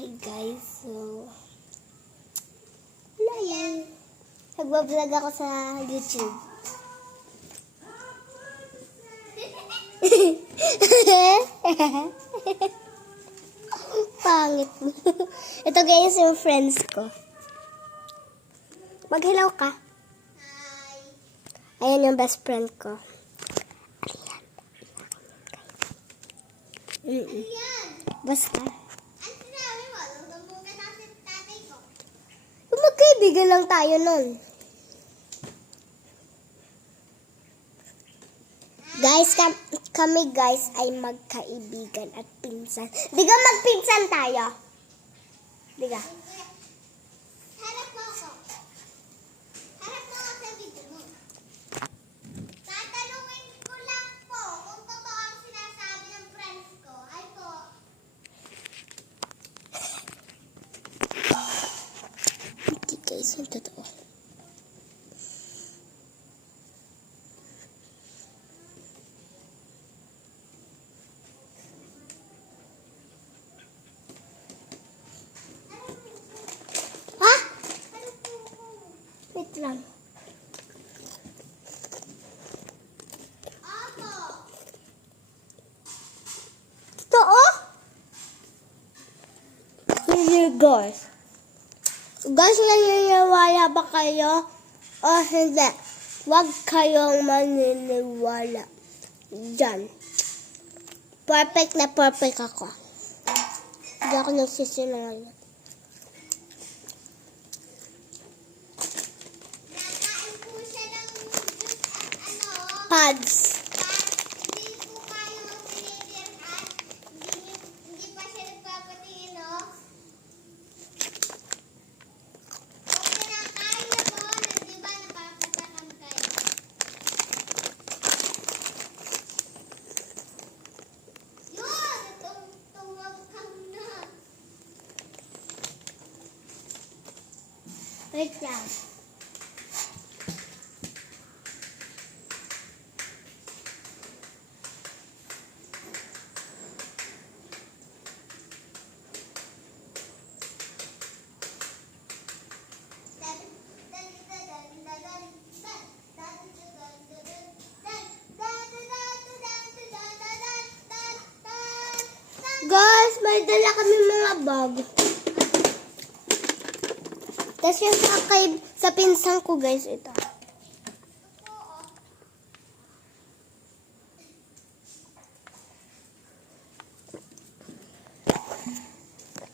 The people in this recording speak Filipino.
Hi guys, so wala lang. Nagbablog ako sa YouTube. Pangit mo. Ito guys yung friends ko. Mag-hello ka. Hi. Ayan yung best friend ko. Basta. Magkaibigan lang tayo nun. Guys, kami guys ay magkaibigan at pinsan. Di ka magpinsan tayo? Di ka? Harap mo ako. Harap mo ako sa video mo. Tatanungin ko lang po kung totoo ang sinasabi ng friends ko. Ay po. Hindi guys, yung totoo. Ha? Wait lang. Opo. Totoo? Hindi guys. Guys, naniniwala ba kayo? O hindi? Huwag kayong maniniwala. Diyan. Perfect na perfect ako. Hindi ako nagsisinungaling. Nakain po siya ng juice at ano. Pads. Hindi po kayo pinitirhan. Hindi pa siya nagpapatingin, no? Huwag kinakain na po. Di ba napapasakam kayo? Yun! Tumawag kang na. Wait lang. Guys, may dala kami mga bag. Tapos yung sa pinsan ko guys, ito.